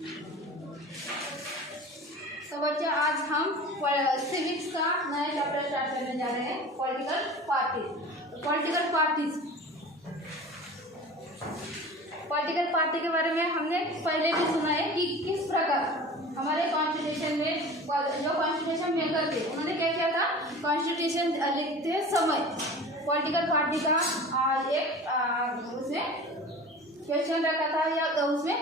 तो बच्चे आज हम सिविक्स का नया चैप्टर स्टार्ट करने जा रहे हैं, पॉलिटिकल पार्टी के बारे में हमने पहले भी सुना है कि किस प्रकार हमारे कॉन्स्टिट्यूशन में जो कॉन्स्टिट्यूशन मेकर थे उन्होंने क्या किया था, कॉन्स्टिट्यूशन लिखते समय पॉलिटिकल पार्टी का एक उसमें क्वेश्चन रखा था या उसमें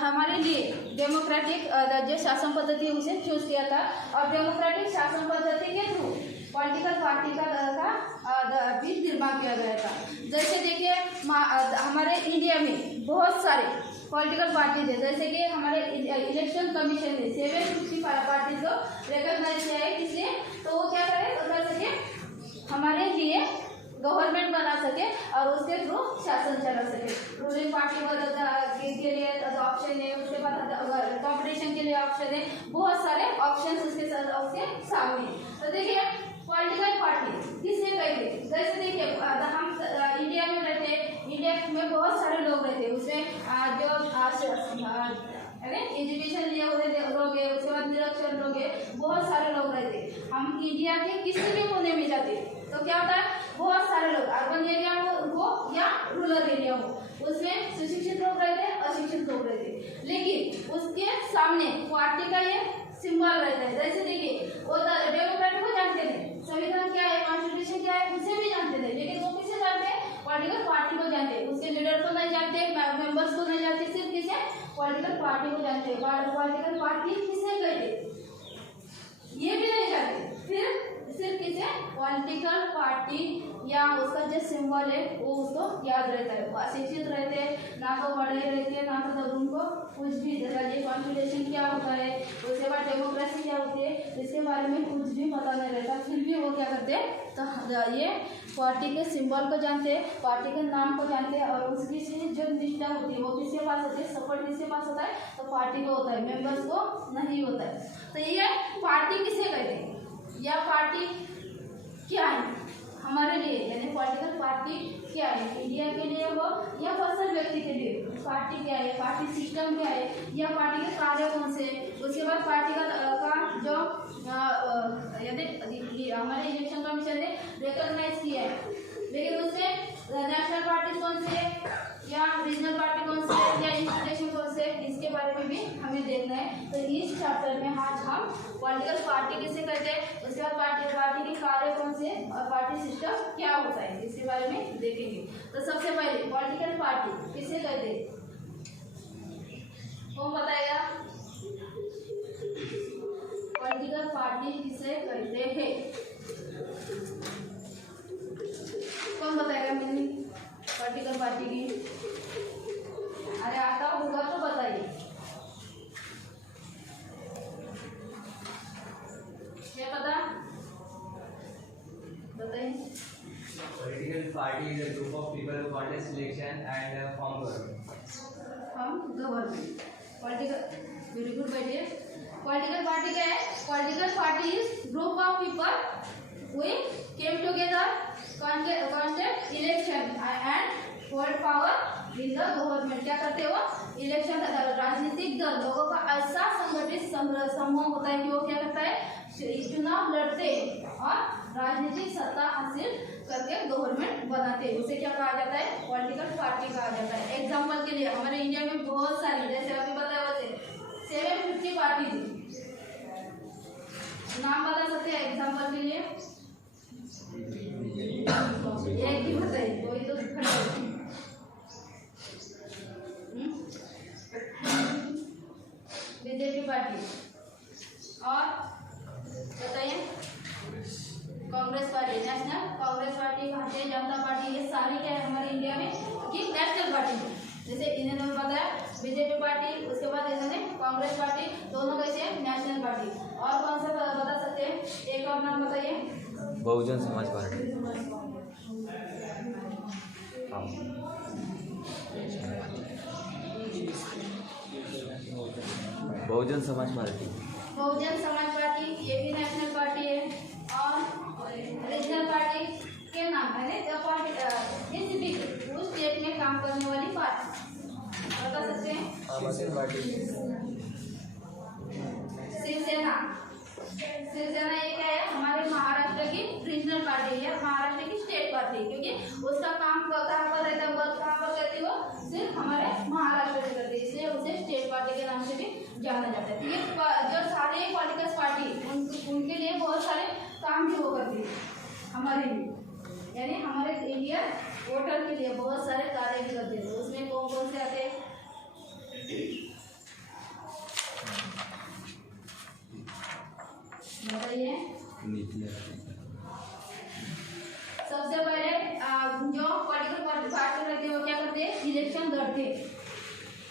हमारे लिए डेमोक्रेटिक जो शासन पद्धति उसे चूज किया था और डेमोक्रेटिक शासन पद्धति के थ्रू पॉलिटिकल पार्टी का भी निर्माण किया गया था। जैसे देखिए हमारे इंडिया में बहुत सारे पॉलिटिकल पार्टी थे, जैसे कि हमारे इलेक्शन कमीशन ने 750 पार्टी को रिकॉग्नाइज किया है, इसलिए तो वो क्या करे कर सके हमारे लिए गवर्नमेंट बना सके और उसके थ्रू शासन चला सके। रूलिंग पार्टी के लिए ऑप्शन है, उसके बाद कंपटीशन के लिए ऑप्शन है, बहुत सारे ऑप्शन उसके सामने। तो देखिए पॉलिटिकल पार्टी किसे कहते हैं, जैसे देखिए हम इंडिया में रहते हैं, इंडिया में बहुत सारे लोग रहते हैं, उसमें जो एजुकेशन लिए हुए लोग हैं, उसके बाद निरक्षर लोग हैं, बहुत सारे लोग रहते हैं। हम इंडिया के किसी भी कोने में जाते हैं तो क्या होता है, बहुत सारे लोग अर्बन एरिया हो या रूरल एरिया हो, उसमें सुशिक्षित लोग रहते हैं, अशिक्षित लोग रहते हैं, लेकिन उसके सामने पार्टी का ये सिंबल रहता है। जैसे देखिए वो डेमोक्रेट को जानते थे, संविधान क्या है, कॉन्स्टिट्यूशन क्या है, उसे भी जानते थे, लेकिन वो किसे जानते हैं, पॉलिटिकल पार्टी को जानते हैं। उसके लीडर को नहीं जानते, मेंबर्स को नहीं जानते, सिर्फ किसे, पॉलिटिकल पार्टी को जानते हैं। पॉलिटिकल पार्टी किसे कहते ये भी नहीं जानते, फिर सिर्फ किसे, पॉलिटिकल पार्टी या उसका जो सिंबल है वो उसको याद रहता है। वो अशिक्षित रहते हैं, ना तो पढ़े रहते हैं, ना तो उनको कुछ भी ये कॉन्स्टिट्यूशन क्या होता है, उसके बाद डेमोक्रेसी क्या होती है, इसके बारे में कुछ भी पता नहीं रहता, फिर भी वो क्या करते हैं, तो ये पार्टी के सिंबल को जानते हैं, पार्टी के नाम को जानते हैं और उसकी जो निष्ठा होती है वो किसके पास होती है, सपोर्ट किसके पास होता है, तो पार्टी को होता है, मेंबर्स को नहीं होता है। तो ये पार्टी किसे कहते हैं या पार्टी क्या है हमारे लिए, यानी पॉलिटिकल पार्टी क्या है, इंडिया के लिए हो या पर्सनल व्यक्ति के लिए, पार्टी क्या है, पार्टी सिस्टम क्या है, या पार्टी के कार्य कौन से, उसके बाद पार्टी का जो यदि हमारे इलेक्शन कमीशन ने रिकॉग्नाइज किया है, लेकिन उसमें नेशनल पार्टी कौन से या रीजनल पार्टी कौन से या इंस्टीट्यूशन कौन से, इसके बारे में भी हमें देखना है। तो इस चैप्टर में आज हम पॉलिटिकल पार्टी किसे कहते हैं, उसके बाद पार्टी के कार्य कौन से और पार्टी सिस्टम क्या होता है, इसके बारे में देखेंगे। तो सबसे पहले पॉलिटिकल पार्टी किसे कहते हैं, कौन बताएगा, पॉलिटिकल पार्टी किसे कहते हैं, कौन बताएगा मीनिंग पॉलिटिकल पार्टी की, अरे आता होगा तो बताइए, क्या पता बताइए। Political party is a group of people who contest election and form government. Political, very good बैठिए। Political party क्या है, political party is group of people who came together, contest election and hold power in the government। क्या करते हो, election राजनीतिक दल लोगों का ऐसा संगठित समूह होता है कि वो क्या करता है, चुनाव लड़ते हैं और राजनीतिक सत्ता हासिल करके गवर्नमेंट बनाते हैं, उसे क्या कहा जाता है, पॉलिटिकल पार्टी कहा जाता है। एग्जाम्पल के लिए हमारे इंडिया में बहुत सारी, जैसे अभी बताया वैसे 750 पार्टी थी, नाम बता सकते हैं एग्जाम्पल के लिए, एक ही बताइए, कोई तो बीजेपी पार्टी और बताइए Congress party, national Congress party, Bharatiya Janata party, ये सारी क्या है हमारे इंडिया में कि नेशनल पार्टी है। जैसे इन्होंने बताया बीजेपी पार्टी, उसके बाद इन्होंने कांग्रेस पार्टी, दोनों कैसे हैं, नेशनल पार्टी। और कौन सा बता सकते हैं, एक और नाम बताइए, Bahujan Samaj party, Bahujan Samaj party, Bahujan Samaj party, ये भी नेशनल पार्टी है। और रीजनल पार्टी के नाम है उस स्टेट में काम करने वाली पार्टी, बता सकते हैं, आम आदमी पार्टी, शिवसेना। शिवसेना ये क्या है, हमारे महाराष्ट्र की रीजनल पार्टी है, महाराष्ट्र की स्टेट पार्टी, क्योंकि उसका काम कहाँ पर रहता है, वर्क कहाँ पर करती है, वो सिर्फ हमारे महाराष्ट्र से करती है, इसलिए उसे स्टेट पार्टी के नाम से भी जाना जाता है। तो ये जो सारे पॉलिटिकल पार्टी उनके लिए बहुत सारे काम भी वो करती है हमारे लिए, यानी हमारे इंडिया वोटर के लिए बहुत सारे कार्य भी करते हैं। उसमें कौन कौन से आते हैं, बताइए। सबसे पहले जो पॉलिटिकल पार्टी रहते हैं वो क्या करते हैं, इलेक्शन लड़ते हैं।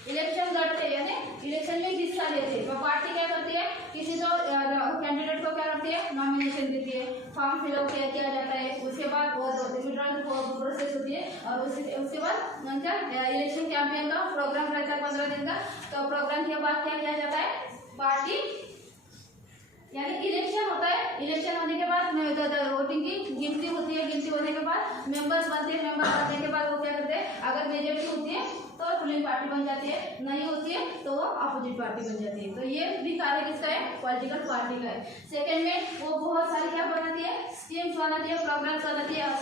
इलेक्शन लड़ते यानी इलेक्शन में हिस्सा लेते हैं। तो पार्टी क्या करती है, किसी तो कैंडिडेट को क्या करती है, नॉमिनेशन देती है, फॉर्म फिलअप किया जाता है, उसके बाद विड्रॉल प्रोसेस होती है, और उसके बाद उनका इलेक्शन कैंपेन का प्रोग्राम रहता है 15 दिन का। तो प्रोग्राम के बाद क्या किया जाता है, पार्टी यानी इलेक्शन होता है, इलेक्शन होने के बाद वोटिंग की गिनती होती है, गिनती होने के बाद मेंबर्स बनते हैं, मेंबर बनने के बाद वो क्या करते हैं, अगर मेजोरिटी होती है तो रूलिंग पार्टी बन जाती है, नहीं होती है तो वो अपोजिट पार्टी बन जाती है। तो ये भी कार्य किसका है, पॉलिटिकल पार्टी का है। सेकंड में वो बहुत सारी क्या बनाती है, स्कीम्स बनाती है, प्रोग्राम्स बनाती है और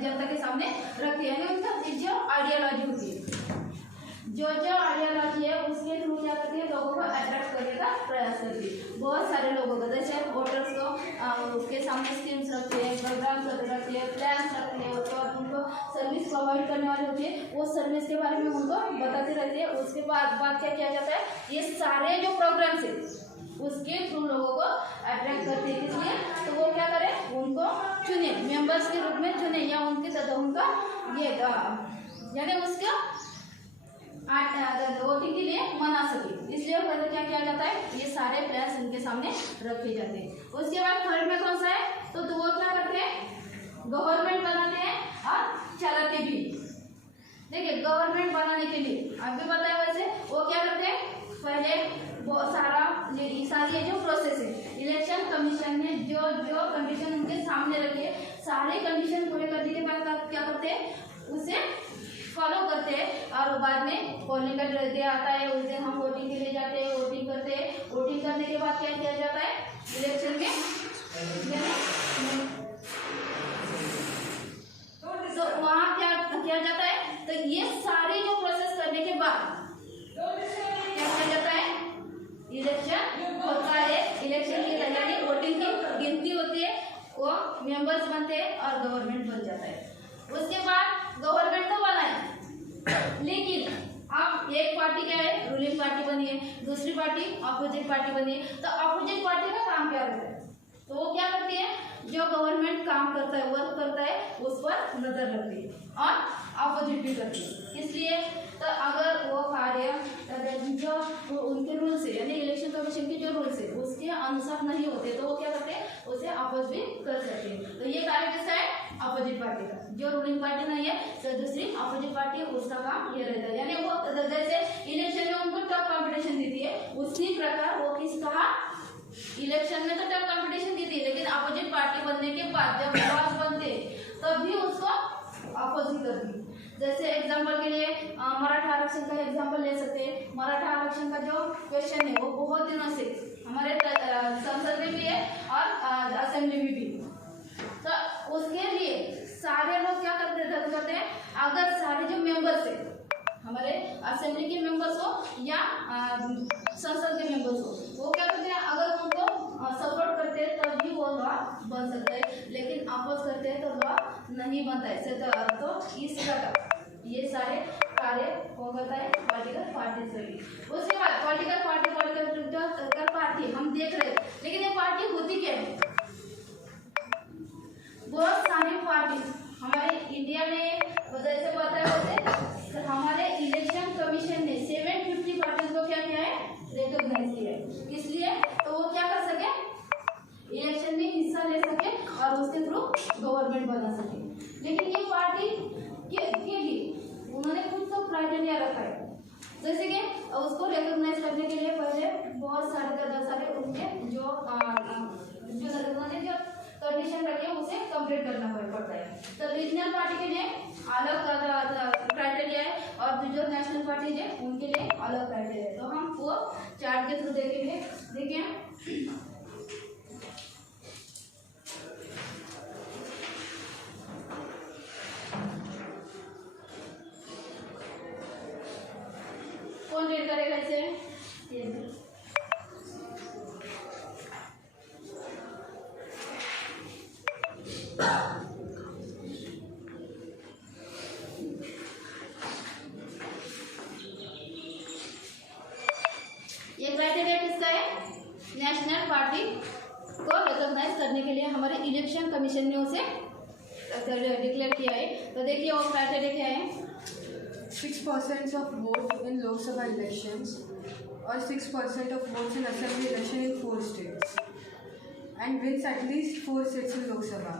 जनता के सामने रखती है, यानी उनका जो आइडियोलॉजी होती है, जो आइडियोलॉजी है उसके थ्रू क्या करती है, लोगों को अट्रैक्ट करने का प्रयास करती है। बहुत सारे लोगों को, जैसे वोटर्स को उसके सामने स्कीम्स रखते हैं, प्रोग्राम्स रखते हैं, प्लान्स रखते हैं, उसके बाद उनको सर्विस प्रोवाइड करने वाले होते हैं, वो सर्विस के बारे में उनको बताते रहते हैं। उसके बाद क्या किया जाता है, ये सारे जो प्रोग्राम्स है उसके थ्रू लोगों को अट्रैक्ट करते हैं, इसलिए तो वो क्या करें, उनको चुने, मेंबर्स के रूप में चुने, या उनका ये यानी उसका वोटिंग के लिए मना सके, इसलिए पहले क्या किया जाता है, ये सारे प्लान्स उनके सामने रखे जाते हैं। उसके बाद थर्ड में कौन सा है, तो वो क्या करते हैं, गवर्नमेंट बनाते हैं और चलाते भी। देखिए गवर्नमेंट बनाने के लिए अभी बताया वैसे वो क्या करते हैं, पहले बहुत सारी जो प्रोसेस है, इलेक्शन कमीशन ने जो कंडीशन उनके सामने रखी है, सारे कंडीशन पूरे करने के बाद क्या करते हैं, उसे फॉलो करते हैं, और बाद में पोलिंग का डे आता है, उस दिन हम वोटिंग के लिए जाते हैं, वोटिंग करते हैं। वोटिंग करने के बाद क्या किया जाता है, इलेक्शन में तो वहाँ क्या किया जाता है, तो ये सारे जो प्रोसेस करने के बाद क्या किया जाता है, इलेक्शन होता है। इलेक्शन की तैयारी, वोटिंग की गिनती होती है, वो मेंबर्स बनते हैं और गवर्नमेंट बन जाता है। उसके बाद गवर्नमेंट तो बना है, लेकिन अब एक पार्टी क्या है, रूलिंग पार्टी बनी है, दूसरी पार्टी अपोजिट पार्टी बनी है। तो अपोजिट पार्टी का काम क्या रहता है, तो वो क्या करती है, जो गवर्नमेंट काम करता है, वर्क करता है, उस पर नजर रखती है और अपोजिट भी करती है। इसलिए तो अगर वो कार्य जो उनके रूल्स है, यानी इलेक्शन कमीशन के जो रूल्स है उसके अनुसार नहीं होते, तो वो क्या करते हैं, उसे अपोज भी कर सकते हैं। तो ये कार्य किसका है, अपोजिट पार्टी का। जो रूलिंग पार्टी नहीं है तो दूसरी अपोजिट पार्टी, उसका काम ये रहता है। यानी वो जैसे इलेक्शन में उनको टफ कंपटीशन देती है, उसी प्रकार वो किसका, इलेक्शन में तो टफ कंपटीशन देती है, लेकिन अपोजिट पार्टी बनने के बाद जब बॉस बनते तभी उसको अपोजिट करती है। जैसे एग्जाम्पल के लिए मराठा आरक्षण का एग्जाम्पल ले सकते हैं। मराठा आरक्षण का जो क्वेश्चन है वो बहुत दिनों से हमारे संसद में भी है और असेंबली में भी। तो उसके लिए सारे लोग क्या करते हैं, अगर सारे जो मेंबर्स है हमारे असेंबली के मेंबर्स हो या संसद के मेंबर्स हो, वो क्या करते हैं, अगर उनको सपोर्ट करते हैं तभी वो लॉ बन सकता है, लेकिन अपोज करते हैं तो लॉ नहीं बनता है। तो इस प्रकार ये सारे कार्य हो करता है पॉलिटिकल पार्टी से। उसके बाद पॉलिटिकल पार्टी हम देख रहे हैं, लेकिन ये पार्टी होती क्या है, बहुत सारी पार्टी हमारे इंडिया में, जैसे बताया वैसे हमारे इलेक्शन कमीशन ने 750 पार्टीज को क्या किया है, रिकॉग्नाइज किया है। इसलिए तो वो क्या कर सके, इलेक्शन में हिस्सा ले सके और उसके थ्रू गवर्नमेंट बना सके। लेकिन ये पार्टी के लिए उन्होंने कुछ तो क्राइटेरिया रखा है, जैसे कि उसको रिकॉग्नाइज करने के लिए पहले बहुत सारे उनके जो उन्होंने जो कंडीशन रखी है उसे कंप्लीट करना पड़ता है। तो रीजनल पार्टी के लिए अलग क्राइटेरिया है और जो नेशनल पार्टी है उनके लिए अलग क्राइटेरिया है। तो हम वो चार्ट के थ्रू देखेंगे। देखिए कौन रीड करेगा इसे? ये क्राइटेरिया किसका है? नेशनल पार्टी को रिकॉग्नाइज करने के लिए हमारे इलेक्शन कमीशन ने उसे डिक्लेयर किया है। तो देखिए वो क्राइटेरिया क्या है? 6% of vote in Lok Sabha elections or 6% of votes in assembly election in 4 states and wins at least 4 seats in Lok Sabha.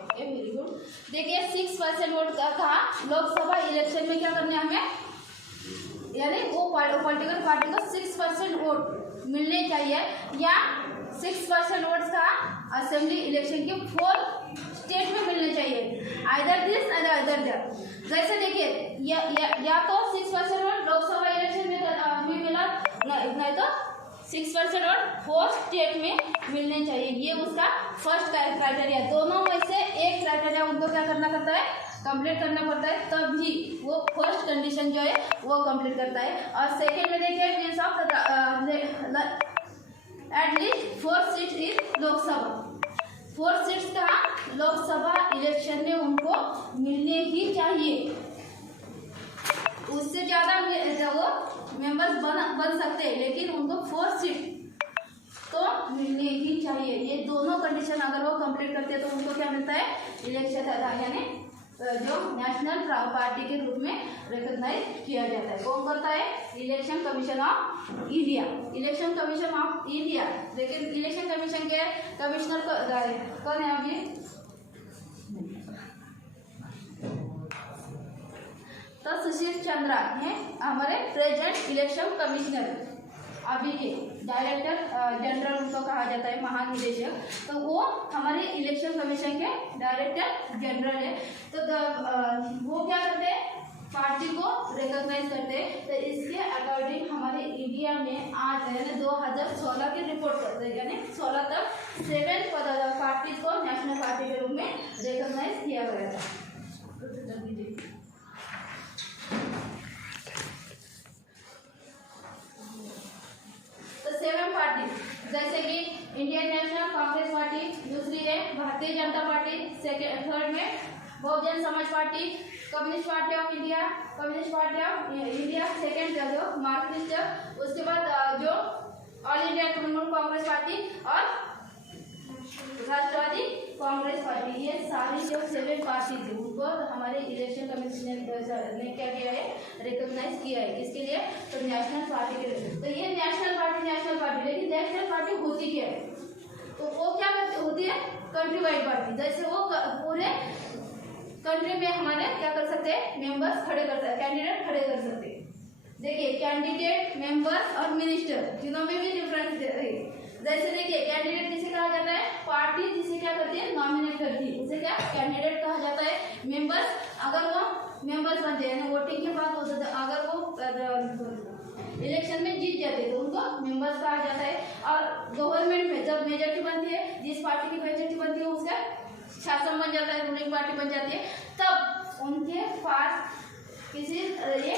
Okay, very good. देखिए 6% वोट का कहा लोकसभा इलेक्शन में क्या करना है हमें, यानी वो पॉलिटिकल पार्टी को 6% वोट मिलने चाहिए या 6% वोट्स का असेंबली इलेक्शन के 4 स्टेट में मिलने चाहिए। Either this either that. जैसे देखिए या तो 6% वोट लोकसभा इलेक्शन में मिला, नहीं तो 6% वोट 4 स्टेट में मिलने चाहिए। ये उसका फर्स्ट क्राइटेरिया। दोनों में से एक क्राइटेरिया उनको क्या करना पड़ता है, कंप्लीट करना पड़ता है, तभी वो फर्स्ट कंडीशन जो है वो कंप्लीट करता है। और सेकेंड में देखिए means of at least 4 seat in Lok Sabha. 4 seats का लोकसभा इलेक्शन में उनको मिलने ही चाहिए। उससे ज़्यादा वो मेंबर्स बन सकते हैं, लेकिन उनको 4 सीट तो मिलने ही चाहिए। ये दोनों कंडीशन अगर वो कंप्लीट करते हैं तो उनको क्या मिलता है, इलेक्शन यानी जो नेशनल पार्टी के रूप में रिकॉग्नाइज किया जाता है। कौन करता है? Election commission of India. Election commission of India. लेकिन इलेक्शन कमीशन के कमिश्नर कौन है अभी? तो सुशील चंद्रा है हमारे प्रेजेंट इलेक्शन कमिश्नर, अभी के डायरेक्टर जनरल उनको कहा जाता है, महानिदेशक। तो वो हमारे इलेक्शन कमीशन के डायरेक्टर जनरल है। तो वो क्या करते हैं, पार्टी को रिकॉग्नाइज करते हैं। तो इसके अकॉर्डिंग हमारे इंडिया में आज यानी 2016 की रिपोर्ट करते हैं, यानी 16 तक 7 पार्टी को नेशनल पार्टी के रूप में रिकॉग्नाइज किया गया था। तो 7 पार्टी जैसे कि इंडियन नेशनल कांग्रेस पार्टी, दूसरी है भारतीय जनता पार्टी, थर्ड में Bahujan Samaj party, communist party of India, communist party of India second जो मार्क्सिस्ट, उसके बाद जो all India Trinamool Congress party और राष्ट्रवादी कांग्रेस पार्टी। ये सारी जो 7 पार्टी थी उनको हमारे इलेक्शन कमीशन ने क्या किया है, रिकॉग्नाइज किया है। किसके लिए? तो नेशनल पार्टी के लिए। तो ये नेशनल पार्टी, लेकिन नेशनल पार्टी होती क्या है? तो वो क्या होती है, कंट्री वाइड पार्टी। जैसे वो पूरे कंट्री में हमारे क्या कर सकते हैं, मेंबर्स खड़े कर सकते हैं, कैंडिडेट खड़े कर सकते हैं। देखिए कैंडिडेट, मेंबर्स और मिनिस्टर तीनों में भी डिफरेंस है। जैसे देखिए कैंडिडेट किसे कहा जाता है, पार्टी जिसे क्या करती है, नॉमिनेट करती है, उसे क्या कैंडिडेट कहा जाता है। मेंबर्स अगर वो मेंबर्स बनते हैं, वोटिंग के बाद होते हैं, अगर वो इलेक्शन में जीत जाते हैं तो उनको मेंबर्स कहा जाता है। और गवर्नमेंट में जब मेजॉरिटी बनती है, जिस पार्टी की मेजॉरिटी बनती है उसका शासन बन जाता है, रूलिंग पार्टी बन जाती है, तब उनके पास किसी ये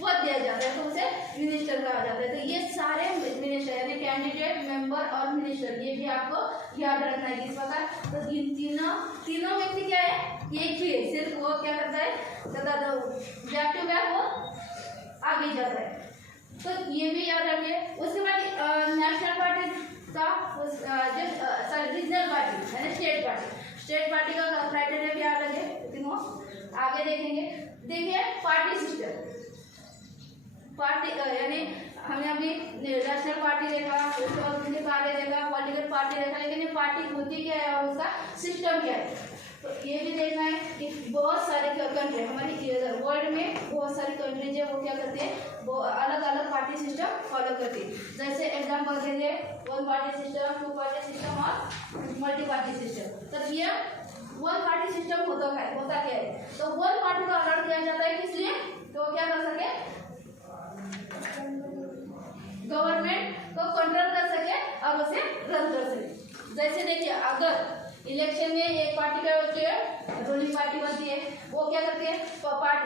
पद दिया जाता है तो उसे मिनिस्टर कहा जाता है। तो ये सारे मिनिस्टर यानी कैंडिडेट, मेंबर और मिनिस्टर, ये भी आपको याद रखना है किस प्रकार। तो इन तीनों व्यक्ति क्या है, एक ही है, सिर्फ वो क्या करता है, बैक टू बैक वो आगे जाता है। तो ये भी याद रखिए। उसके बाद नेशनल पार्टी का जो रीजनल पार्टी यानी स्टेट पार्टी का क्राइटेरिया भी याद रखे, तीनों आगे देखेंगे। देखिए पार्टी सिस्टम, पार्टी यानी हमने अभी नेशनल पार्टी देखा, उसके बाद उनके कार्य देखा, पॉलिटिकल पार्टी देखा, लेकिन ये पार्टी होती क्या है और उसका सिस्टम क्या है, तो ये भी देखना है कि बहुत सारे कंट्री हमारी वर्ल्ड में बहुत सारी कंट्रीज है वो क्या करते हैं, वो अलग अलग पार्टी सिस्टम फॉलो करती है। जैसे एग्जाम्पल के लिए 1 पार्टी सिस्टम, 2 पार्टी सिस्टम और मल्टी पार्टी सिस्टम। तब ये 1 पार्टी सिस्टम होता क्या है, तो 1 पार्टी को अलर्ट किया जाता है, किस लिए, तो क्या कर सके, गवर्नमेंट को कंट्रोल कर सके और उसे रन कर सके। जैसे देखिए, अगर इलेक्शन में एक पार्टी का जो है रूलिंग पार्टी बनती है, वो क्या करती है,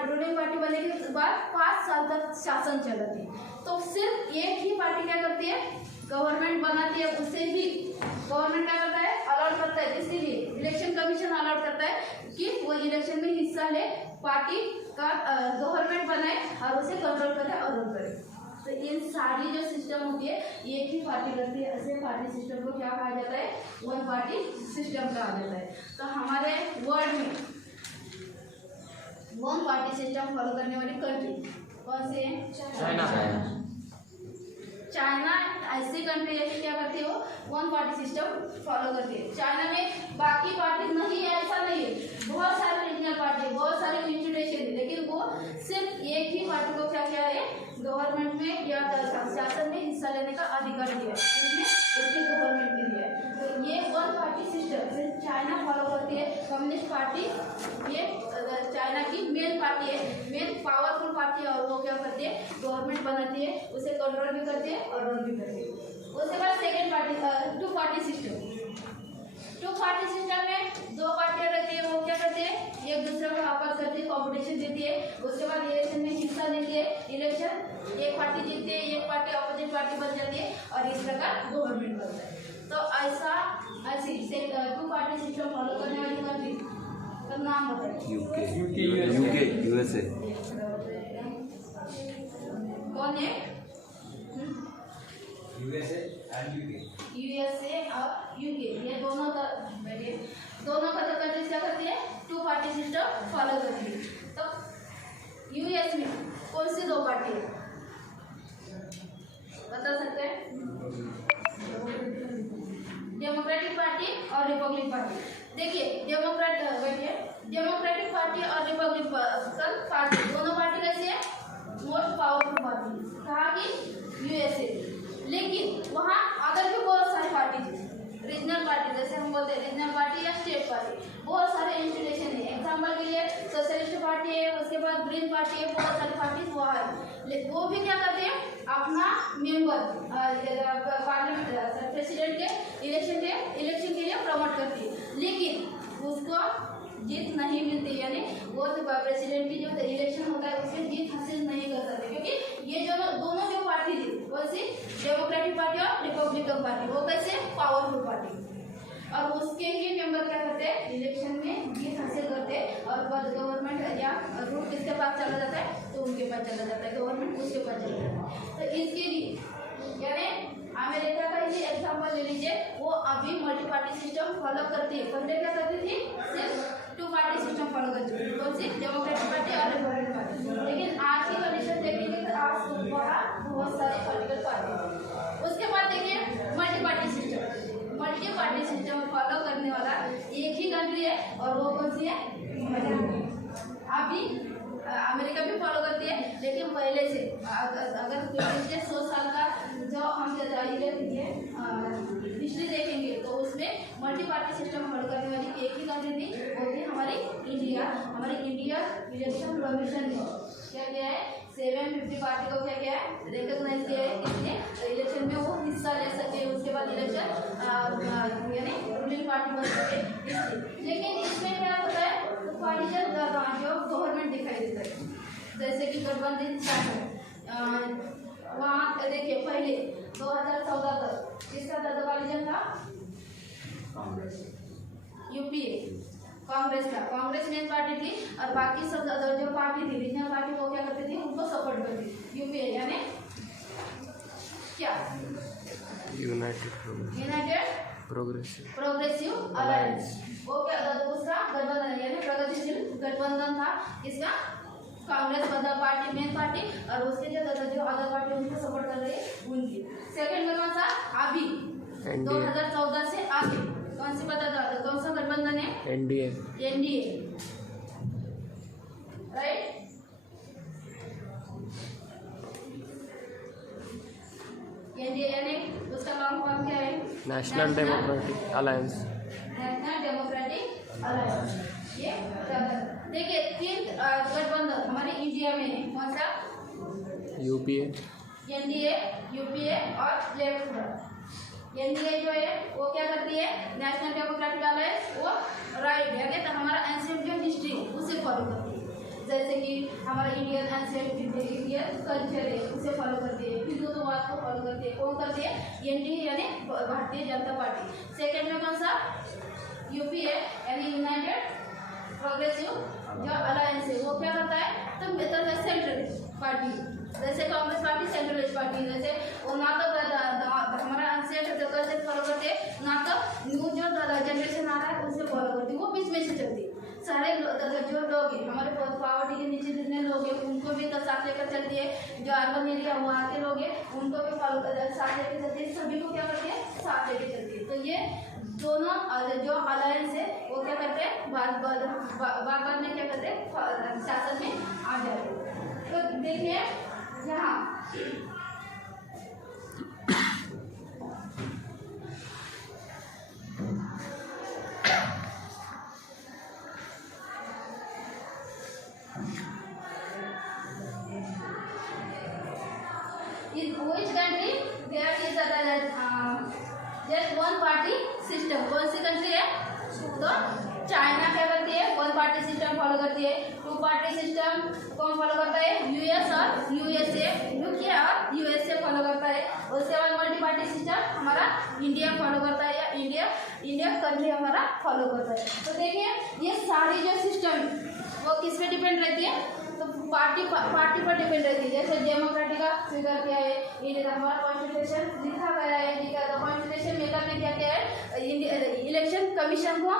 रूलिंग पार्टी बनने के बाद 5 साल तक शासन चलाती है। तो सिर्फ एक ही पार्टी क्या करती है, गवर्नमेंट बनाती है, उससे भी गवर्नमेंट क्या करता है, अलाउड करता है, इसीलिए इलेक्शन कमीशन अलाउड करता है कि वो इलेक्शन में हिस्सा ले, पार्टी का गवर्नमेंट बनाए और उसे कंट्रोल करे और रन करे। तो इन सारी जो सिस्टम होती है एक ही पार्टी करती है, ऐसे पार्टी सिस्टम को क्या कहा जाता है, वन पार्टी सिस्टम कहा जाता है। तो हमारे वर्ल्ड में वन पार्टी सिस्टम फॉलो करने वाली कंट्री कौन सी है? चाइना। चाइना ऐसी कंट्री है कि क्या करती है, वो वन पार्टी सिस्टम फॉलो करती है। चाइना में बाकी पार्टी नहीं है, ऐसा नहीं है, बहुत सारे रीजनल पार्टी, बहुत सारे इंस्टीट्यूशन है, लेकिन वो सिर्फ एक ही पार्टी को क्या किया है, गवर्नमेंट में या शासन में हिस्सा लेने का अधिकार दिया है, इसमें उसके गवर्नमेंट ने दिया है। तो ये वन पार्टी सिस्टम सिर्फ चाइना फॉलो करती है। कम्युनिस्ट पार्टी ये चाइना की मेन पार्टी है, मेन पावरफुल पार्टी है, और वो क्या करती है, गवर्नमेंट बनाती है, उसे कंट्रोल भी करती है और रन भी करती है। उसके बाद second party, two party system. Two party system में 2 पार्टियां रहती है, वो क्या करते हैं, एक दूसरे को आपस करती है, कॉम्पिटिशन देती है, उसके बाद इलेक्शन में हिस्सा लेती है, इलेक्शन एक पार्टी जीतती है, एक पार्टी अपोजिट पार्टी बन जाती है और इस प्रकार गवर्नमेंट बनता है। तो ऐसी टू पार्टी सिस्टम फॉलो करने वाली कंट्री का नाम बताइए। UK, USA. कौन है? USA and UK. यूएसए और यूके, ये दोनों का कंट्रीज क्या करती है, टू पार्टी सिस्टम फॉलो करती है। तो यूएस में कौन सी 2 पार्टी है, बता सकते हैं? डेमोक्रेटिक पार्टी और रिपब्लिक पार्टी। देखिए, डेमोक्रेटिक पार्टी और रिपब्लिकन पार्टी दोनों पार्टी कैसी है, मोस्ट पावरफुल पार्टी कहा कि यूएसए, लेकिन वहाँ अदर भी बहुत सारी पार्टी थी, रीजनल पार्टी, जैसे हम बोलते हैं रीजनल पार्टी या स्टेट पार्टी, बहुत सारे इंस्टीट्यूशन है। एग्जाम्पल के लिए सोशलिस्ट पार्टी है, उसके बाद ग्रीन पार्टी है, बहुत सारी पार्टी वहाँ है। वो भी क्या करते हैं, अपना मेंबर पार्लियामेंट प्रेसिडेंट के इलेक्शन के लिए प्रमोट करती है, लेकिन उसको जीत नहीं मिलती, यानी वो प्रेसिडेंट की जो इलेक्शन होता है उसमें जीत हासिल नहीं कर सकते, क्योंकि ये जो दोनों जो पार्टी थी, वो सी डेमोक्रेटिक पार्टी और रिपब्लिकन पार्टी, वो कैसे पावरफुल पार्टी, और उसके ही मेंबर क्या करते हैं, इलेक्शन में जीत हासिल करते हैं, और गवर्नमेंट या रूल किसके पास चला जाता है, तो उनके पास चला जाता है, गवर्नमेंट उसके पास चला जाता है। तो इसके लिए यानी अमेरिका का ही एग्जाम्पल ले लीजिए, वो अभी मल्टी पार्टी सिस्टम फॉलो करती है, पहले क्या करती थी, सिर्फ टू पार्टी सिस्टम फॉलो करती थी, कौन सी, डेमोक्रेटिक पार्टी और रिपब्लिकन पार्टी। लेकिन आज की कंडीशन देखेंगे तो आज वहाँ बहुत सारी पॉलिटिकल पार्टी। उसके बाद देखिए मल्टी पार्टी सिस्टम फॉलो करने वाला एक ही कंट्री है, और वो कौन सी है, अभी अमेरिका भी फॉलो करती है, लेकिन पहले से अगर पिछले 100 साल का जो हम हिस्ट्री देखेंगे तो उसमें मल्टी पार्टी सिस्टम फॉलो करने वाली एक ही कंट्री थी, वो थी हमारी इंडिया। हमारे इंडिया इलेक्शन कमीशन ने क्या किया है, 750 पार्टी को क्या किया है, रिकॉग्नाइज किया है, इसलिए इलेक्शन में वो हिस्सा ले सके, उसके बाद इलेक्शन यानी रूलिंग पार्टी बन सके, इसलिए। लेकिन इसमें क्या होता है, पार्टीजन जो गवर्नमेंट दिखाई देता है, जैसे कि गठबंधन शासन, वहाँ देखिए पहले 2014 तक किसका दबदबालीजन था, यूपीए, कांग्रेस था, कांग्रेस मेन पार्टी थी, और बाकी सब जो पार्टी थी, रीजनल पार्टी को क्या करती थी, उनको सपोर्ट करती थी। यूपीए यानी क्या, यूनाइटेड प्रोग्रेसिव अलायंस, वो क्या उसका गठबंधन यानी प्रगतिशील गठबंधन था, इसका कांग्रेस बदल पार्टी मेन पार्टी, और उसके जो अदर पार्टी उनको सपोर्ट कर रही है उनकी। सेकंड में कौन सा, अभी 2014 से आगे कौन सी बता था, कौन सा गठबंधन है, एनडीए, राइट। एनडीए यानी उसका लॉन्ग फॉर्म क्या है, नेशनल डेमोक्रेटिक अलायंस। ये देखिए 3 गठबंधन हमारे इंडिया में है, कौन सा, यूपीए, एनडीए, यूपीए और लेफ्ट फ्रंट। एनडीए जो है वो क्या करती है, नेशनल डेमोक्रेटिक अलायंस, वो राइट है तो हमारा एंशिएंट जो हिस्ट्री उसे फॉलो करती है। जैसे कि हमारा इंडियन एंशिएंट इंडियन कल्चर है उसे फॉलो करती है, हिंदुत्ववाद को फॉलो करती है। कौन करती है? एनडीए यानी भारतीय जनता पार्टी। सेकेंड में कौन सा? यूपीए यानी यूनाइटेड प्रोग्रेसिव जो अलायंस है वो क्या करता है, तो बेहतर है सेंट्रल पार्टी। जैसे कांग्रेस पार्टी सेंट्रलिस्ट पार्टी, जैसे वो ना तो हमारा एंशिएंट कल्चर फॉलो करते हैं, ना तो न्यू जो जनरेशन आ रहा है उसे फॉलो करती है, वो बीच में से चलती है। सारे जो लोग हैं हमारे पावर्टी के नीचे जितने लोग हैं उनको भी साथ लेकर चलती है। जो अर्बन एरिया वहाँ के लोग हैं उनको भी फॉलो कर साथ लेकर चलती है। सभी को क्या करती है? साथ लेकर चलती है। तो ये दोनों जो अलायंस है वो क्या करते हैं, बाद में क्या करते हैं, शासन में आ जाते हैं। तो देखिए यहाँ in which country there is just one party system। कौन सी कंट्री है? तो चाइना क्या करती है? वन पार्टी सिस्टम फॉलो करती है। टू पार्टी सिस्टम कौन फॉलो करता है? यूएस और यूएसए, यूके और यूएसए फॉलो करता है। उसके बाद मल्टी पार्टी सिस्टम हमारा इंडिया फॉलो करता है, या इंडिया कंट्री हमारा फॉलो करता है। तो देखिए ये सारी जो सिस्टम वो किस पे डिपेंड रहती है? तो पार्टी पर डिपेंड रहती है। जैसे डेमोक्रेटिक का फिगर क्या है, ये हमारा कॉन्स्टिट्यूशन लिखा गया है। कॉन्स्टिट्यूशन मेकर ने क्या किया है? इलेक्शन कमीशन को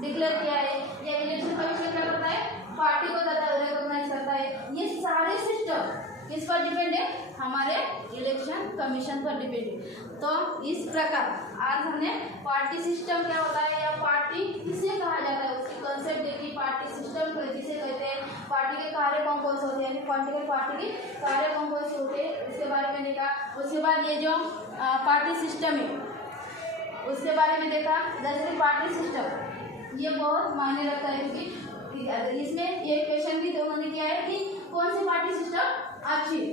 डिक्लेयर किया है। या इलेक्शन कमीशन क्या करता है? पार्टी को रिकॉग्नाइज करता है। ये सारे सिस्टम किस पर डिपेंड है? हमारे इलेक्शन कमीशन पर डिपेंड है। तो इस प्रकार आज हमने पार्टी सिस्टम क्या होता है या पार्टी किसे कहा जाता है उसकी कंसेप्ट देखी। पार्टी सिस्टम किसे कहते हैं, पार्टी के कार्य कौन कौन से होते हैं, पॉलिटिकल पार्टी के कार्य कौन कौन से होते हैं उसके बारे में देखा। उसके बाद ये जो पार्टी सिस्टम है उसके बारे में देखा। जैसे पार्टी सिस्टम ये बहुत मायने रखता है, क्योंकि इसमें एक क्वेश्चन भी उन्होंने किया है कि कौन सी पार्टी सिस्टम अच्छी है।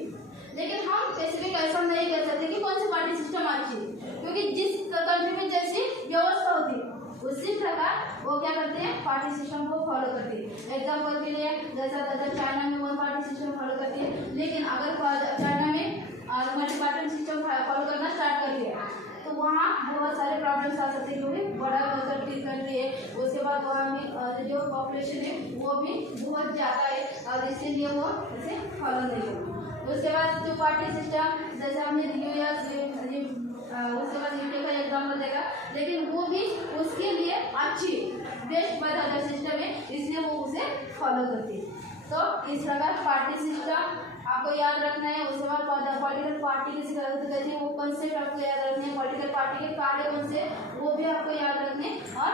लेकिन हम स्पेसिफिक ऐसा नहीं कह सकते कि कौन सी पार्टी सिस्टम अच्छी है, क्योंकि जिस कंट्री में जैसी व्यवस्था होती है उसी प्रकार वो क्या करते हैं, पार्टी सिस्टम को फॉलो करती है। एग्जाम्पल के लिए जैसा चाइना में वन पार्टी सिस्टम फॉलो करती है, लेकिन अगर चाइना में मल्टी पार्टी सिस्टम फॉलो करना स्टार्ट कर दिया तो वहाँ बहुत सारे प्रॉब्लम्स आ सकते हैं, क्योंकि बड़ा कंट्री है। उसके बाद वहाँ भी जो पॉपुलेशन है वो भी बहुत ज़्यादा है और इसीलिए वो इसे फॉलो नहीं करते। उसके बाद जो पार्टी सिस्टम जैसे हमने यूएस उसके बाद यूके का एग्जाम्पल देखा, लेकिन वो भी उसके लिए अच्छी बेस्ट मेथड सिस्टम है, इसलिए वो उसे फॉलो करती है। तो इस प्रकार पार्टी सिस्टम आपको याद रखना है। उसके बाद पॉलिटिकल पार्टी किसी कहते हैं वो कॉन्सेप्ट आपको याद रखने हैं। पॉलिटिकल पार्टी के कार्य कौन से वो भी आपको याद रखने, और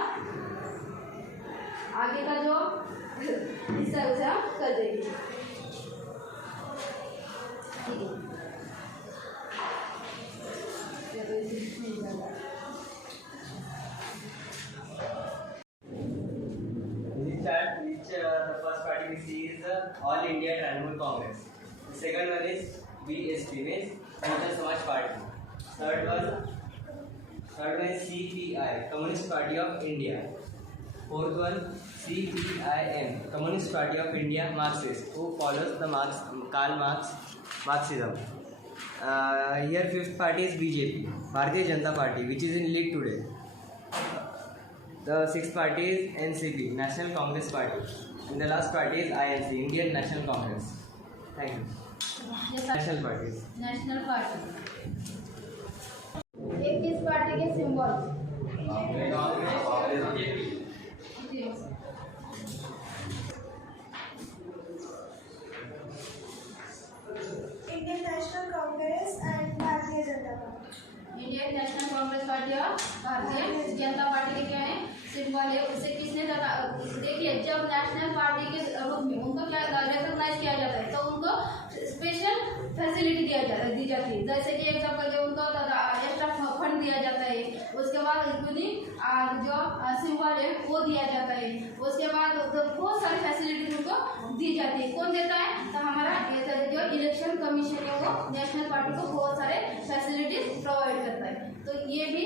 आगे का जो हिस्सा है उसे हम कर देंगे। The first party we see is the All India Trinamool Congress. The second one is BSP, means Bahujan Samaj Party. Third one is CPI, Communist Party of India. Fourth one CPIM, Communist Party of India, Marxist, who follows the Karl Marxism. Here fifth party is BJP, Bharatiya Janata Party, which is in lead today. The sixth party is NCP, National Congress Party, and the last party is INC, Indian National Congress. Thank you. National parties. National party एक किस party के symbol? Indian National Congress and Bharatiya Janata Party. Indian national Congress party और Bharatiya Janata party के क्या है, symbol है। उसे किसने देखिए जब नेशनल पार्टी के रूप में उनको क्या रिकॉग्नाइज किया जाता है तो उनको स्पेशल फैसिलिटी दी जाती है। जैसे कि एग्जाम्पल जो उनको एक्स्ट्रा फंड दिया जाता है, उसके बाद जो सिंबल है वो दिया जाता है, उसके बाद बहुत सारी फैसिलिटी उनको दी जाती है। कौन देता है? तो हमारा जो इलेक्शन कमीशन है वो नेशनल पार्टी को बहुत सारे फैसिलिटीज प्रोवाइड करता है। तो ये भी